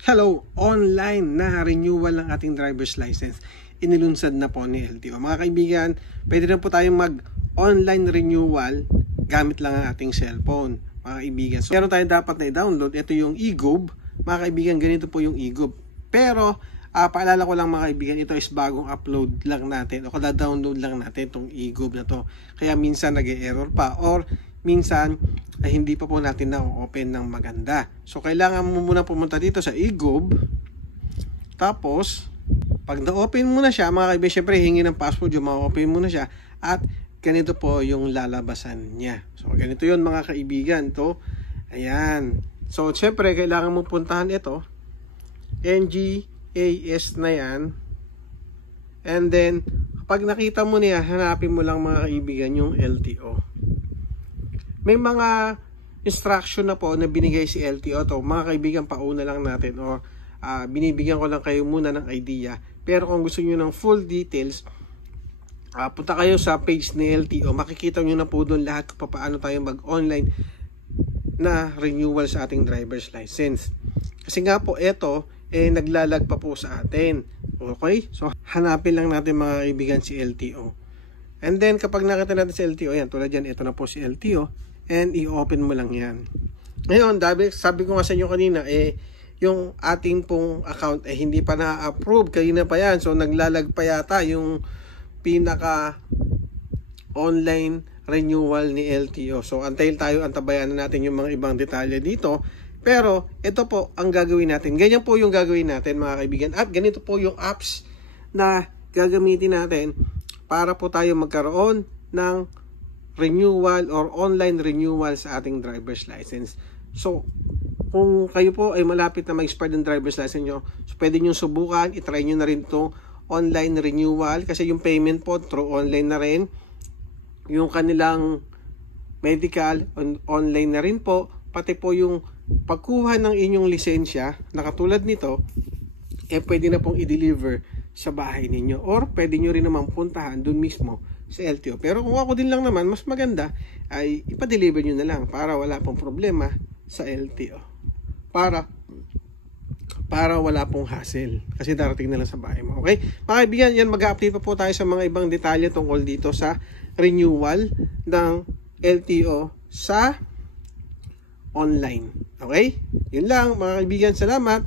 Hello, online na renewal ng ating driver's license. Inilunsad na po ni LTO. Mga kaibigan, pwede na po tayong mag-online renewal gamit lang ang ating cellphone. Mga kaibigan, so meron tayo dapat na i-download. Ito yung eGov. Mga kaibigan, ganito po yung eGov. Pero, paalala ko lang mga kaibigan, ito is bagong upload lang natin o kada-download lang natin itong eGov na to. Kaya minsan nag-e-error pa or minsan ay hindi pa po natin na-open ng maganda. So kailangan mo muna pumunta dito sa eGov. Tapos pag na-open mo na siya, mga kaibigan, syempre hingi ng password yung ma-open mo na siya at ganito po yung lalabasan niya. So ganito yun mga kaibigan to. Ayan. So syempre kailangan mo puntahan ito. NGAS na yan. And then pag nakita mo niya, hanapin mo lang mga kaibigan yung LTO. May mga instruction na po na binigay si LTO to. Mga kaibigan, pauna lang natin o binibigyan ko lang kayo muna ng idea. Pero kung gusto niyo ng full details, punta kayo sa page ni LTO. Makikita niyo na po doon lahat kung paano tayo mag-online na renewal sa ating driver's license. Kasi nga po ito naglalag pa po sa atin. Okay? So hanapin lang natin mga kaibigan si LTO. And then kapag nakita natin si LTO, ayan, tulad yan, ito na po si LTO. And i-open mo lang yan. Ngayon, sabi ko nga sa inyo kanina, yung ating pong account hindi pa na-approve. Kanina pa yan. So, naglalag pa yata yung pinaka online renewal ni LTO. So, antabayan na natin yung mga ibang detalye dito. Pero, ito po ang gagawin natin. Ganyan po yung gagawin natin, mga kaibigan. At ganito po yung apps na gagamitin natin para po tayo magkaroon ng renewal or online renewal sa ating driver's license. So, kung kayo po ay malapit na mag-expire ng driver's license nyo, so pwede nyo subukan, itry nyo na rin itong online renewal kasi yung payment po through online na rin. Yung kanilang medical, online na rin po. Pati po yung pagkuha ng inyong lisensya na katulad nito, pwede na pong i-deliver sa bahay ninyo or pwede nyo rin naman puntahan dun mismo sa LTO. Pero kung ako din lang naman, mas maganda ay ipa-deliver nyo na lang para wala pong problema sa LTO. Para wala pong hassle. Kasi darating na lang sa bahay mo. Okay? Mga kaibigan, yan, mag-update pa po tayo sa mga ibang detalye tungkol dito sa renewal ng LTO sa online. Okay? Yun lang, mga kaibigan. Salamat!